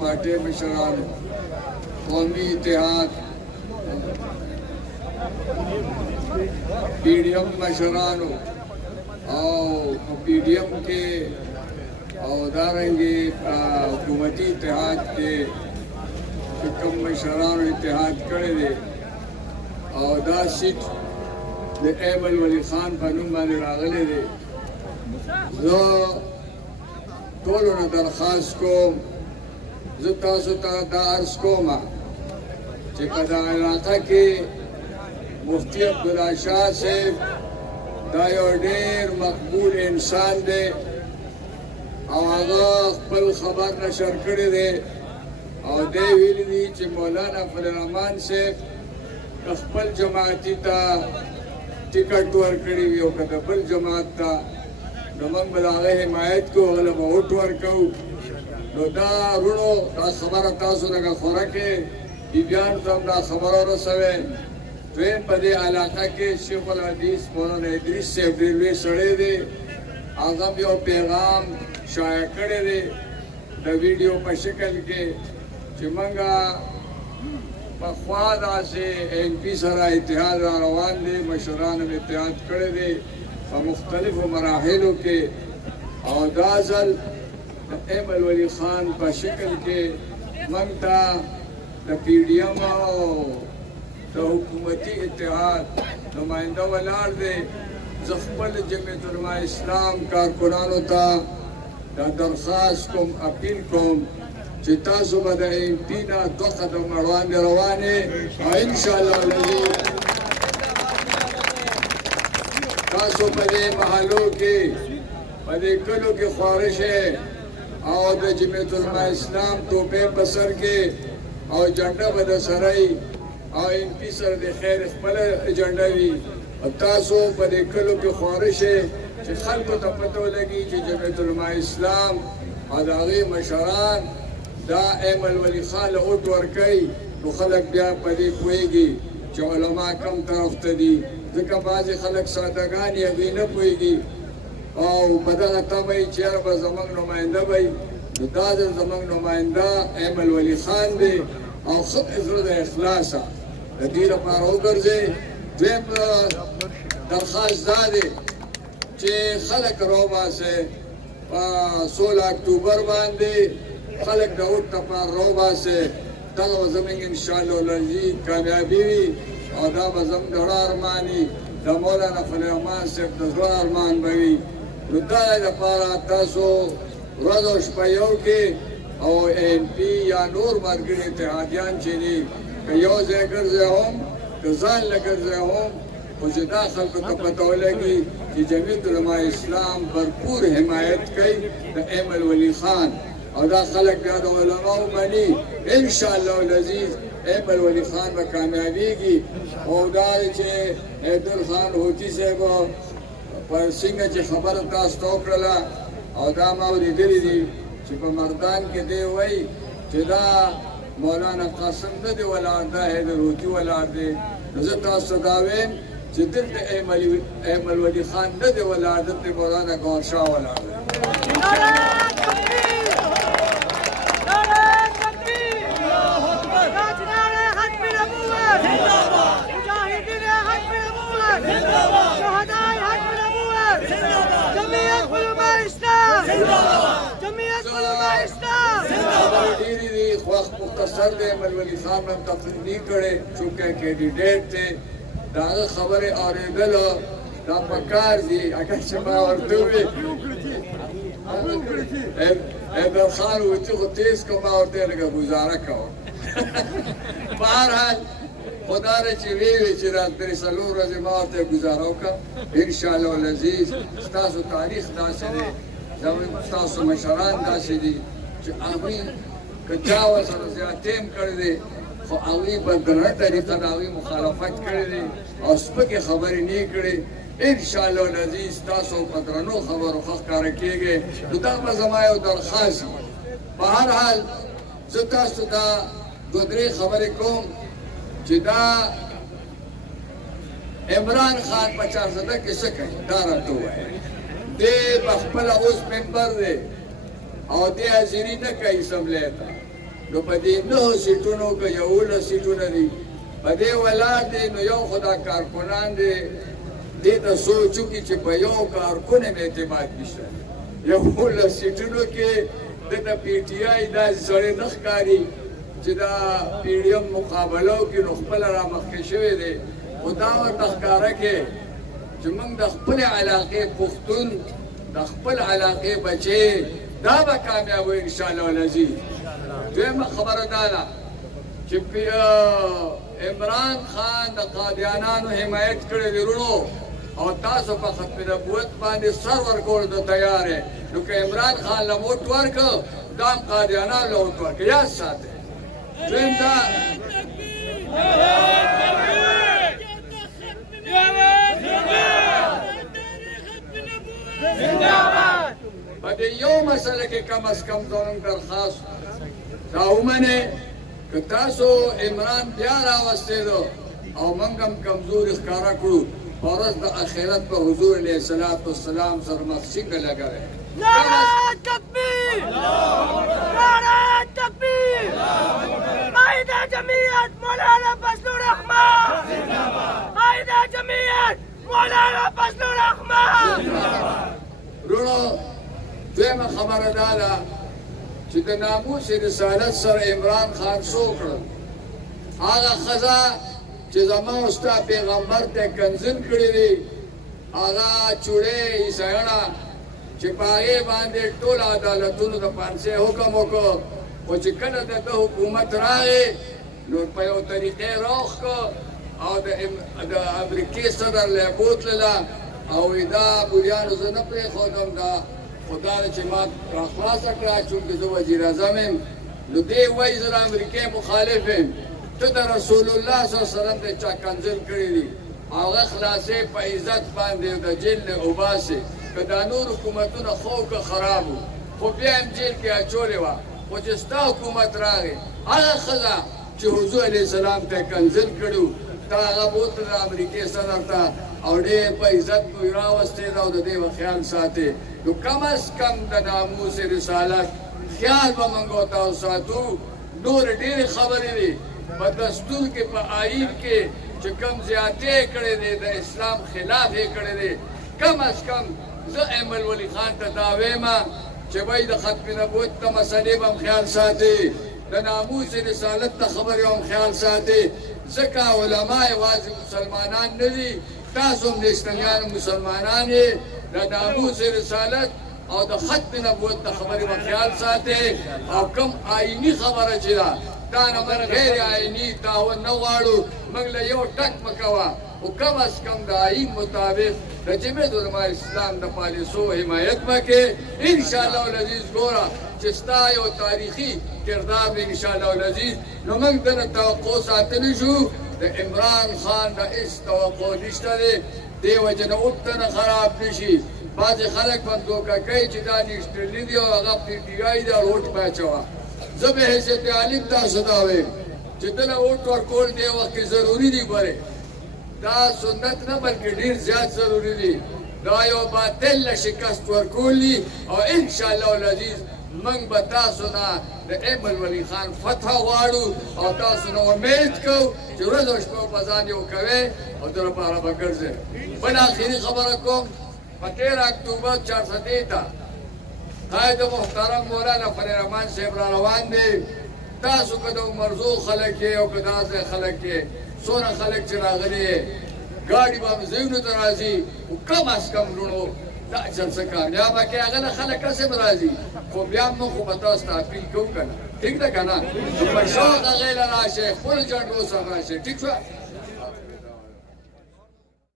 पार्टी मशरान कौमी इतिहाद पीडीएम मशरानो और पीडीएम के और दारेंगे हुकूमती इतिहाद के कम मशरान इतिहाद करे दे और दा सीट एमल वली खान फनूम माने रागले दे जो टولو درخواست کوم زه تاسو ته دا عرض کوم چې په دا علاقه کې مفتی عبدالله شاه صاحب دا یو ډېر مقبول انسان دی او هغه خپل خبر نشر کړی دی او دی ویلي دي چې مولانا فضل الرحمن صاحب خپل جماعتي ته ټکټ ورکړی وي او که د بل جماعت ته نو موږ به د هغه حمایت کوو هغه به ووټ ورکوو نو دا وروڼو دا خبره تاسو لږه خوره کړئ بیبیانو ته هم دا خبره ورسوئ دویم په دې علاقه کې شیخ الحدیث مولانا ادریس صاحب ډېر لوی سړی دی هغه هم یو پیغام شایع کړی دی د ویډیو په شکل کې چې موږ پخوا داسې این پي سره اتحاد را روان دی مشران هم اتحاد کړی دی په مختلفو مراحلو کې او دا ځل د ایمل ولی خان په شکل کې موږ ته د پی ډي ایم او د حکومتي اتحاد نماینده ولاړ دی زه خپل جمعیت علماء اسلام کارکنانو ته دا درخواست کوم اپیل کوم چې تاسو به د این پي نه 2 قدم وړاندې روانې او انشاءالله العزیز تاسو په دې محلو کې په دې کلو کې خواړه شئ او د جمعیت علماء اسلام توپې په سر کې او جنډه به د سره او این پي سره د خیر خپله جنډه وي او تاسو په دې کلو کې خواړه شئ چې خلکو ته پته ولګي چې جمعیت علماء اسلام او د هغې مشران دا ایمل ولی خان له ووټ ورکوي نو خلک بیا په دې پوهېږي چې علما کم طرف ته دي ځکه بعضې خلک سادهګان یې هغوی نه پوهېږي او په دغه تمه یي چې یاره به زموږ نماینده به وي نو دا ځل زموږ نماینده ایمل ولی خان دی او ښه زړه د اخلاصه د دې لپاره وګرځئ دویم درخواست دا دی چې خلک راوباسئ په 16 اکتوبر باندې خلک د ووټ لپاره راوباسئ دغه به زموږ انشاءالله العزیز کامیابي وي او دا به زموږ د زړه ارمان وي د مولانا فضل الرحمن صاحب د زړه ارمان به وي نو دا لپاره تاسو ورځ او شپه یو کې او این پي یا نور ملګري اتحادیان چې دي که یو ځای ګرځئ هم که ځان له ګرځئ هم خو چې دا خلکو ته پته ولګي چې جمعیت علماء اسلام بھرپور حمایت کوي د ایمل ولی خان او دا خلک بیا د علماو مني انشاءالله العزیز ایمل ولی خان به کامیابیږي او دا چې حیدر خان هوتي صاحب په څنګه چې خبره تاسو ته وکړله او دا ما اورېدلي دي چې په مردان کې دی وایي چې دا مولانا قاسم نه دی ولاړ دا حیدر هوتي ولاړ دی نو زه تاسو ته دا وایم چې دلته ایمل ولی خان نه دی ولاړ دلته مولانا ګوهر شاه ولاړ دی ډېرې دي خو وخت مختصر دی ایمل ولی خان هم تقریر نه کړی چونکه کینډیډیټ دی د هغه خبرې اورېدلو دا پکار دي اگر چې ما ورته وویل ایمل خان هوتي خو تیز کړ ما ورته لږه ګزاره کوم په هر حال خدا را چې ویلې چې راز درې څلور ورځې ما ورته ګزاره وکړه انشاءالله العزیز ستاسو تاریخ داسې دی زموږ ستاسو مشران داسې دي چې هغوی که چا ورسره زیاتې هم کړی دی خو هغوی په درنه طریقه د هغوی مخالفت کړی دی او سپکې خبرې نه یې کړې انشاءالله العزیز تاسو په درنو خبرو ښه ښکاره کېږئ نو دا به زما یو درخواست وي په هر حال زه تاسو ته 2-3 خبرې کوم چې دا عمران خان په چارزده کې څه کوي دا راته ووایه دی په خپله اوس ممبر دی او دې حاضري نه کوي اسمبلۍ ته نو په دې 9 سیټونو کې 11 سیټونه دي په دې ولاړ دي نو یو خو دا کارکنان دي دې ته سوچ وکړي چې په یو کارکن هم اعتماد نشته 11 سیټونو کې دته پی ټي آی داسې سړی نه ښکاري چې دا پی ډي ایم مقابله وکړي نو خپله رامخکې شوی دی خو دا ورته ښکاره کې چې موږ د خپلې علاقې پښتون د خپل علاقې بچې دا به کامیابو انشاءالله العزیز دویمه خبره دا ده چې عمران خان د قادیانانو حمایت کړی دی وروڼو او تاسو په ختم نبوت باندې سر ورکولو ته تیار یې نو که عمران خان له ووټ ورکړه دا هم قادیانانو له ووټ ورکړه یاد ساتئ دویم دا په دې یو مسله کې کم از کم زموږ درخواست دا ومنئ که تاسو عمران بیا راوستېدو او موږ هم کمزوري ښکاره کړو په ورځ د آخرت په حضور علیه السلام سره مخ څنګه لګوئ نعرہ تکبیر نعرہ تکبیر قائد جمعیت مولانا فضل الرحمن قائد جمعیت مولانا فضل الرحمن وروڼو دویمه خبره دا ده چې د ناموس رسالت سره عمران خان څه وکړل هغه ښځه چې زما او ستا پیغمبر ته کنځل کړي دي هغه چوړې عیسایانه چې په هغې باندې ټول عدالتونو د پانسۍ حکم وکړ خو چې کله د ده حکومت راغی نو په یو طریقې راوښکه او د امریکې صدر له یې بوتلله او وایي دا بوریانو زه نه پرېښودم دا خو دا ده چې ما راخلاصه کړه چونکې زه وزیر اعظم یم نو دې وایي زه د امریکې مخالف یم ته د رسول الله صلی الله علیه وسلم د چا کنځل کړي دي هغه خلاصې په عزت باندې د جیل نه وباسې که دا نور حکومتونه خو که خراب وو خو بیا هم جیل کې اچولې وه خو چې ستا حکومت راغی هغه ښځه چې حضور علیه السلام ته کنځل کړي تا هغه بوتله د امریکې صدر ته او ډېر په عزت به یې راوستې ده او د دې به خیال ساتې نو کم از کم د ناموس رسالت خیال به موږ او تاسو ساتو نور ډېرې خبرې دي په دستور کې په آیین کې چې کم زیاتې کړې دي د اسلام خلاف یې کړې دي کم از کم زه ایمل ولی خان ته دا وایم چې وایي د ختم نبوت ته مسلې به هم خیال ساتي د ناموس رسالت ته خبرې هم خیال ساتي ځکه علما یوازې مسلمانان نه دي تاسو هم نشتنیان مسلمانان یې د ناموس رسالت او د ختم نبوت ته خبرې به خیال ساتي او کم آییني خبره چې ده دا نه موږ غیر آییني تعاون نه غواړو موږ له یو ټک مه کوه خو کم از کم د آیین مطابق د جمعیت علماء اسلام د پالیسو حمایت به کې انشاءالله العزیز ګوره چې ستا یو تاریخي کردار دی انشاءالله العزیز نو موږ دنه توقع ساتلی شو د عمران خان نه هېڅ توقع نشته دی دې وجې نه اوټ نه خراب نه شي بعضې خلک به دوکه کوي چې دا نیشنلي دي او هغه پی ټي آی دی او اوټ به اچوه زه به حیثیت عالم تاسو ته وایم چې دله اوټ ورکول دې وخت کې ضروري دي ګورې دا سنت نه بلکې ډېر زیات ضروري دي دا یو باطل له شکست ورکول دي او انشاءالله العزیز موږ به تاسو نه د ایمل ولی خان فتح غواړو او تاسو نه امید کوو چې ورځ او شپه په ځان یو کوئ او در لپاره به ګرځئ بل آخري خبره کوم په 13 اکتوبر 403 ته قائد محترم مولانا فضل الرحمن صاحب را روان دی تاسو که د مرزو خلک یې او که داسې خلک یې څونه خلک چې راغلي ګاډي به هم ځایونو ته راځي خو کم از کم لوڼو دا جلسه کامیابه کې هغه نه خلک هسې به راځي خو بیا هم موږ خو به تاسو ته اپیل کوو که نه ټیک ده که نه نو په شوق هغې له راشئ خپلو جنډو سره راشئ ټیک شوه